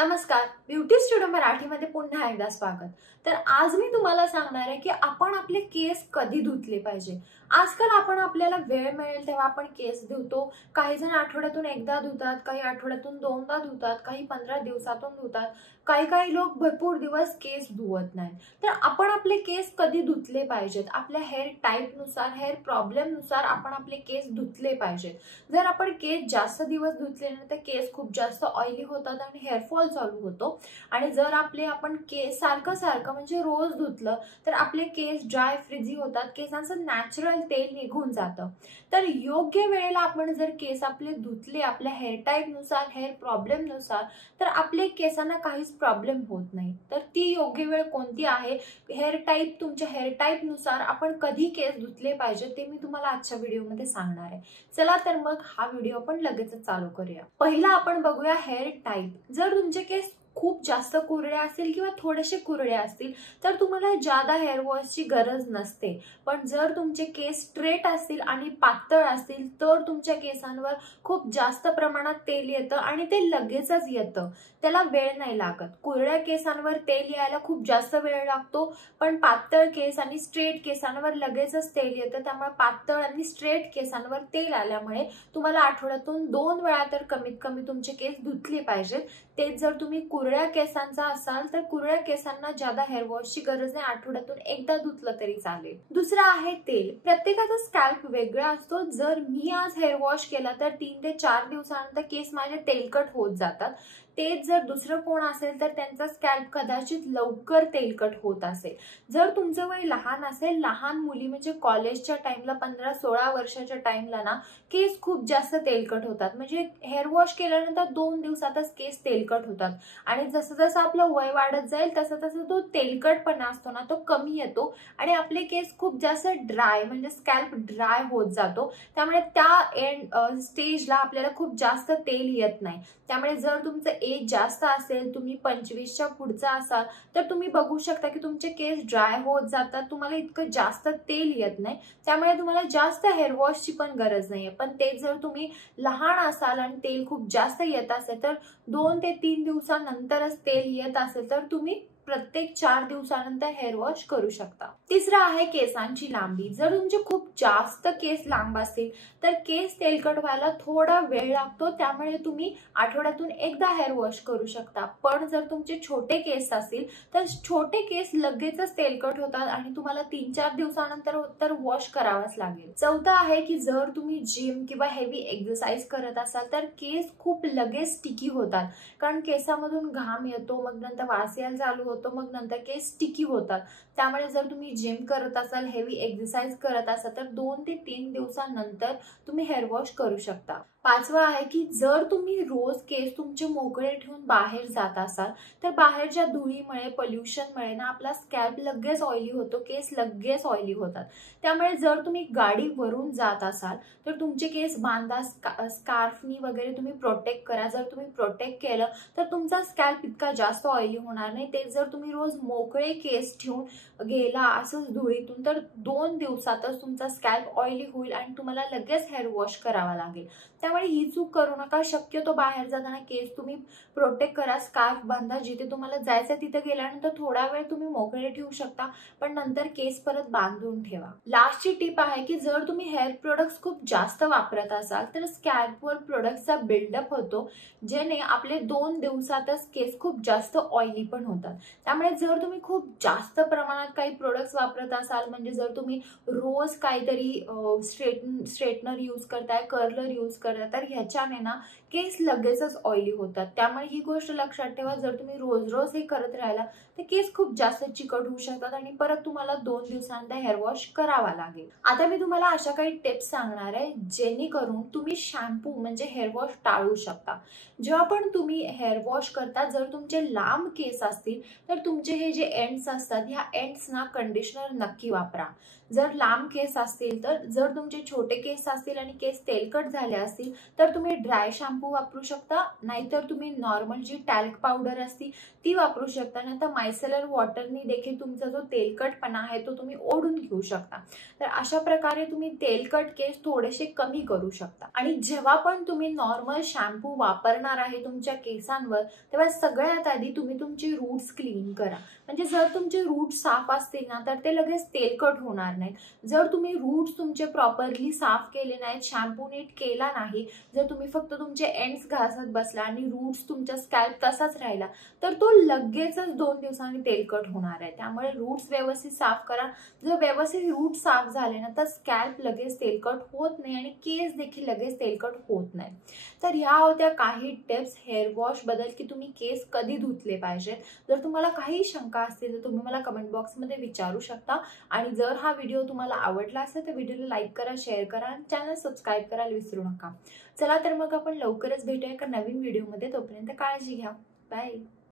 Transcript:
नमस्कार, beauty studio मराठीमध्ये पुन्हा एकदा स्वागत। तर आज मी तुम्हाला सांगणार आहे की आपण आपले केस कधी धुतले पाहिजे। आजकाल आपण आपल्याला वेळ मिळेल तेव्हा आपण केस धुतो। काही जण आठवड्यातून एकदा धुतात, काही आठवड्यातून दोनदा धुतात, काही 15 दिवसातून धुतात, काही लोक भरपूर दिवस केस धुवत नाहीत। तर आपण आपले केस कधी धुतले पाहिजेत? आपल्या हेअर टाइप नुसार, हेअर प्रॉब्लेम नुसार आपण आपले केस धुतले पाहिजेत। जर आपण केस जास्त दिवस धुतले नाही तर केस खूप जास्त ऑइली होतात आणि हेअर फॉल चालू होतो। आणि जर आपण केस सारखं म्हणजे रोज धुतलं तर आपले केस ड्राय फ्रिझी होतात, केसांचं नॅचरल तेल निघून जातं। तर योग्य वेळेला आपण जर केस आपले धुतले आपल्या हेअर टाइप नुसार, हेअर प्रॉब्लेम नुसार, तर आपले केसांना काहीच प्रॉब्लेम होत नाही। तर ती योग्य वेळ कोणती आहे? हेअर टाइप, तुमच्या हेअर टाइप नुसार आपण कधी केस धुतले पाहिजे ते मी तुम्हाला आजच्या व्हिडिओमध्ये सांगणार आहे। चला तर मग हा व्हिडिओ आपण लगेच चालू करूया। पहिला आपण बघूया हेअर टाइप। जर तुमचे केस खूप जास्त कुरळे असतील किंवा थोडेसे कुरळे असतील तर तुम्हाला जादा हेअर वॉशची गरज नसते। पण जर तुमचे केस स्ट्रेट असतील आणि पातळ असतील तर तुमच्या केसांवर खूप जास्त प्रमाणात तेल येतं आणि ते लगेचच येतं, त्याला वेळ नाही लागत। कुरळ्या केसांवर तेल यायला खूप जास्त वेळ लागतो, पण पातळ केस आणि स्ट्रेट केसांवर लगेचच तेल येतं। त्यामुळे पातळ आणि स्ट्रेट केसांवर तेल आल्यामुळे तुम्हाला आठवड्यातून 2 वेळा तर कमीत कमी तुमचे केस धुतले पाहिजेत। तेच जर तुम्ही कुरळ्या केसांचा असाल तर कुरळ्या केसांना ज्यादा हेअर वॉशची गरज नाही, आठवड्यातून एकदा धुतलं तरी चालेल। दुसरा आहे तेल। प्रत्येकाचा स्कॅल्प वेगळा असतो। जर मी आज हेअर वॉश केला तर 3 ते 4 दिवसानंतर केस माझे तेलकट होत जातात। तेच जर दुसरं कोण असेल तर त्यांचा स्कॅल्प कदाचित लवकर तेलकट होत असेल। जर तुमचं वय लहान असेल, लहान मुली म्हणजे कॉलेजच्या टाइमला 15-16 वर्षाच्या टाइमला ना केस खूप जास्त तेलकट होतात। म्हणजे हेअर वॉश केल्यानंतर 2 दिवसातच केस तेलकट होतात आणि जसं जसं आपलं वय वाढत जाईल तसं तसं तो तेलकटपणा असतो ना तो कमी येतो आणि आपले केस खूप जास्त ड्राय म्हणजे स्कॅल्प ड्राय होत जातो। त्यामुळे त्या स्टेजला आपल्याला खूप जास्त तेल येत नाही। त्यामुळे जर तुमचं एज जास्त असेल, तुम्ही 25च्या पुढचा असाल तर तुम्ही बघू शकता की तुमचे केस ड्राय होत जातात, तुम्हाला इतकं जास्त तेल येत नाही, त्यामुळे तुम्हाला जास्त हेअर वॉशची पण गरज नाहीये। पण तेच जर तुम्ही लहान असाल आणि तेल खूप जास्त येत असेल तर 2 ते 3 दिवसानंतरच तेल येत असेल तर तुम्ही प्रत्येक 4 दिवसानंतर हेअर वॉश करू शकता। तिसरा आहे केसांची लांबी। जर तुमचे खूप जास्त केस लांब असतील तर केस तेलकट व्हायला थोडा वेळ लागतो, त्यामुळे तुम्ही आठवड्यातून एकदा हेअर वॉश करू शकता। पण जर तुमचे छोटे केस असतील तर छोटे केस लगेचच तेलकट होतात आणि तुम्हाला 3-4 दिवसानंतर तर वॉश करावाच लागेल। चौथा आहे की जर तुम्ही जिम किंवा हेवी एक्सरसाइज करत असाल तर केस खूप लगेच स्टिकी होतात, कारण केसामधून घाम येतो, मग नंतर वास यायला चालू होतो, मग नंतर केस स्टिकी होतात। त्यामुळे जर तुम्ही जिम करत असाल, हेवी एक्सरसाइज करत असाल तर 2 ते 3 दिवसानंतर तुम्ही हेअर वॉश करू शकता। पाचवा आहे की जर तुम्ही रोज केस तुमचे मोकळे ठेवून बाहेर जात असाल तर बाहेरच्या धुळीमुळे, पोल्युशनमुळे ना आपला स्कॅल्प लगेच ऑइली होतो, केस लगेच ऑइली होतात। त्यामुळे जर तुम्ही गाडीवरून जात असाल तर तुमचे केस बांधा, स्कार्फनी वगैरे तुम्ही प्रोटेक्ट करा। जर तुम्ही प्रोटेक्ट केलं तर तुमचा स्कॅल्प इतका जास्त ऑइली होणार नाही। ते जर तुम्ही रोज मोकळे केस ठेवून गेला असंच धुळीतून तर 2 दिवसातच तुमचा स्कॅल्प ऑइली होईल आणि तुम्हाला लगेच हेअर वॉश करावा लागेल। त्यामुळे ही चूक करू नका। शक्यतो बाहेर जाताना केस तुम्ही प्रोटेक्ट करा, स्कार्फ बांधा। जिथे तुम्हाला जायचं तिथे गेल्यानंतर थोडा वेळ तुम्ही मोकळे ठेवू शकता, पण नंतर केस परत बांधून ठेवा। लास्टची टिप आहे की जर तुम्ही हेअर प्रोडक्ट्स खूप जास्त वापरत असाल तर स्कॅल्पवर प्रोडक्टचा बिल्डअप होतो, ज्याने आपले 2 दिवसातच केस खूप जास्त ऑइली पण होतात। त्यामुळे जर तुम्ही खूप जास्त प्रमाणात काही प्रोडक्ट्स वापरत असाल, म्हणजे जर तुम्ही रोज काहीतरी स्ट्रेटनर यूज करताय, कर्लर यूज करताय, तर ह्याच्याने ना केस लगेचच ऑइली होतात। त्यामुळे ही गोष्ट लक्षात ठेवा, जर तुम्ही रोज रोज हे करत राहिला तर केस खूप जास्त चिकट होऊ शकतात आणि परत तुम्हाला 2 दिवसानंतर हेअर वॉश करावा लागेल। आता मी तुम्हाला अशा काही टिप्स सांगणार आहे जेणेकरून तुम्ही शॅम्पू म्हणजे हेअर वॉश टाळू शकता। जेव्हा पण तुम्ही हेअर वॉश करता, जर तुमचे लांब केस असतील तर तुमचे हे जे एंड्स असतात ह्या एंड्स ना कंडिशनर नक्की वापरा। जर लांब केस असतील तर, जर तुमचे छोटे केस असतील आणि केस तेलकट झाले असतील तर तुम्ही ड्राय शॅम्पू वापरू शकता, नाहीतर तुम्ही नॉर्मल जी टॅल्क पावडर असती ती वापरू शकता, नाही तर मायसेलर वॉटरनी देखील तुमचा जो तेलकटपणा आहे तो तुम्ही ओढून घेऊ शकता. तर अशा प्रकारे तुम्ही तेलकट केस थोडेसे कमी करू शकता. आणि जेव्हा पण तुम्ही नॉर्मल शॅम्पू वापरणार आहे तुमच्या केसांवर, तेव्हा सगळ्यात आधी तुम्ही तुमची रूट्स क्लीन करा. म्हणजे जर तुमचे रूट साफ असतील ना तर ते लगेच तेलकट होणार नाहीत. जर तुम्ही रूट्स तुमचे प्रॉपरली साफ केले नाहीत, शॅम्पू नीट केला नाही, जर तुम्ही फक्त तुमचे एंड्स घासत बसला आणि रूट्स तुमचा स्कॅल्प तसाच राहिला तर तो लगेचच 2 दिवसांनी तेलकट होणार आहे. त्यामुळे रूट्स व्यवस्थित साफ करा. जर व्यवस्थित रूट साफ झाले ना तर स्कॅल्प लगेच तेलकट होत नाही आणि केस देखील लगेच तेलकट होत नाही. तर ह्या होत्या काही टिप्स हेअर वॉश बद्दल की तुम्ही केस कधी धुतले पाहिजेत. जर तुम्हाला काही शंका असतील तर तुम्ही मला कमेंट बॉक्समध्ये विचारू शकता. आणि जर हा व्हिडिओ तुम्हाला आवडला असेल तर व्हिडिओला लाईक करा, शेअर करा आणि चॅनल सबस्क्राईब करायला विसरू नका. चला तर मग आपण लवकरच भेटूया एका नवीन व्हिडिओमध्ये. तोपर्यंत काळजी घ्या. बाय.